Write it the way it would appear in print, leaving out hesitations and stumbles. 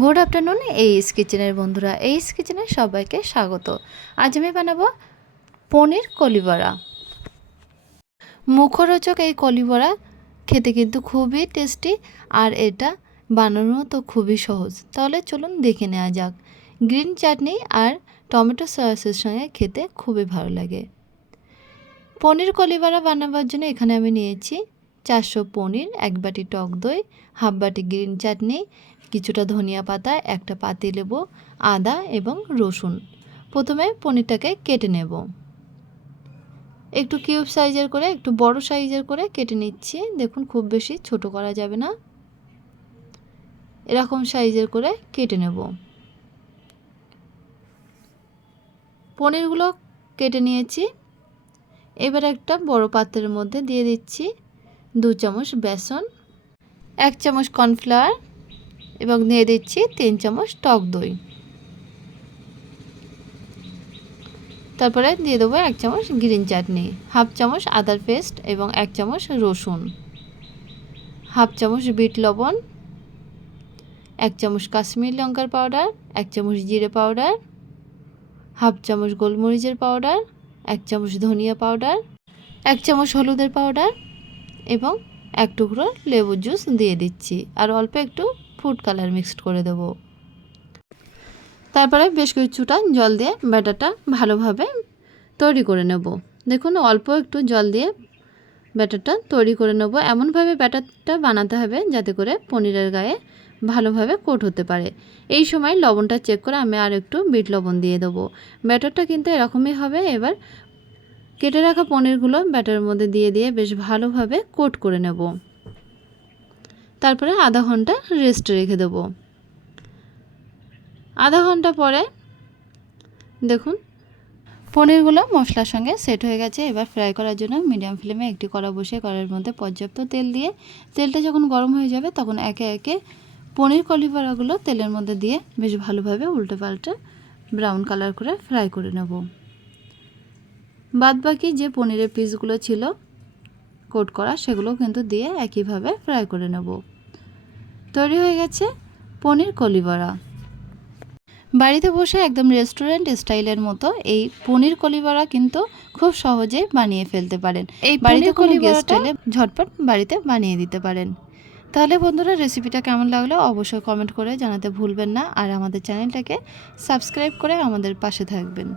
Good afternoon এইস কিচেনের বন্ধুরা, এইস কিচেনে সবাইকে স্বাগত। আজ আমি বানাবো পনির কলিবড়া। মুখরোচক এই কলিবড়া খেতে কিন্তু খুবই টেস্টি, আর এটা বানানো তো খুবই সহজ। তাহলে চলুন দেখে নেওয়া যাক। গ্রিন চাটনি আর টমেটো সসের সঙ্গে খেতে খুবই ভালো লাগে। পনির কলিবড়া বানাবার জন্য এখানে আমি নিয়েছি 400 পনির, 1 বাটি টক দই, হাফ বাটি গ্রিন চাটনি, কিছুটা ধনিয়া পাতা, একটা পাতিলেবু, আদা এবং রসুন। প্রথমে পনিরটাকে কেটে নেব। একটু কিউব সাইজের করে, একটু বড় সাইজের করে কেটে নিচ্ছি। দেখুন, খুব বেশি ছোট করা যাবে না, এরকম সাইজের করে কেটে নেব। পনিরগুলো কেটে নিয়েছি। এবার একটা বড় পাত্রের মধ্যে দিয়ে দিচ্ছি 2 চামচ বেসন, 1 চামচ কর্নফ্লাওয়ার এবং দিয়ে দিচ্ছি 3 চামচ টক দই। তারপরে দিয়ে দেবো 1 চামচ গ্রিন চাটনি, হাফ চামচ আদার পেস্ট এবং 1 চামচ রসুন, হাফ চামচ বিট লবণ, 1 চামচ কাশ্মীরি লঙ্কার পাউডার, 1 চামচ জিরে পাউডার, হাফ চামচ গোলমরিচের পাউডার, 1 চামচ ধনিয়া পাউডার, 1 চামচ হলুদের পাউডার এবং 1 টুকরো লেবুর জুস দিয়ে দিচ্ছি। আর অল্প একটু ফুড কালার মিক্সড করে দেব। তারপরে বেশ কিছুটা জল দিয়ে ব্যাটারটা ভালোভাবে তৈরি করে নেব। দেখুন, অল্প একটু জল দিয়ে ব্যাটারটা তৈরি করে নেব। এমনভাবে ব্যাটারটা বানাতে হবে যাতে করে পনিরের গায়ে ভালোভাবে কোট হতে পারে। এই সময় লবণটা চেক করে আমি আর একটু বিট লবণ দিয়ে দেবো। ব্যাটারটা কিন্তু এরকমই হবে। এবার কেটে রাখা পনিরগুলো ব্যাটারের মধ্যে দিয়ে দিয়ে বেশ ভালোভাবে কোট করে নেব। তারপরে আধা ঘন্টা রেস্টে রেখে দেব। আধা ঘন্টা পরে দেখুন, পনিরগুলো মশলার সঙ্গে সেট হয়ে গেছে। এবার ফ্রাই করার জন্য মিডিয়াম ফ্লেমে একটি কড়া বসিয়ে কড়াইয়ের মধ্যে পর্যাপ্ত তেল দিয়ে, তেলটা যখন গরম হয়ে যাবে তখন একে একে পনির কলিবড়াগুলো তেলের মধ্যে দিয়ে বেশ ভালোভাবে উল্টে পাল্টে ব্রাউন কালার করে ফ্রাই করে নেব। বাদবাকি যে পনিরের পিসগুলো ছিল কোট করা, সেগুলো কিন্তু দিয়ে একইভাবে ফ্রাই করে নেব। তৈরি হয়ে গেছে পনির কলিবড়া। বাড়িতে বসে একদম রেস্টুরেন্ট স্টাইলের মতো এই পনির কলিবড়া কিন্তু খুব সহজে বানিয়ে ফেলতে পারেন। এই বাড়িতে কোনো গেস্ট এলে ঝটপট বাড়িতে বানিয়ে দিতে পারেন। তাহলে বন্ধুরা, রেসিপিটা কেমন লাগলো অবশ্যই কমেন্ট করে জানাতে ভুলবেন না, আর আমাদের চ্যানেলটাকে সাবস্ক্রাইব করে আমাদের পাশে থাকবেন।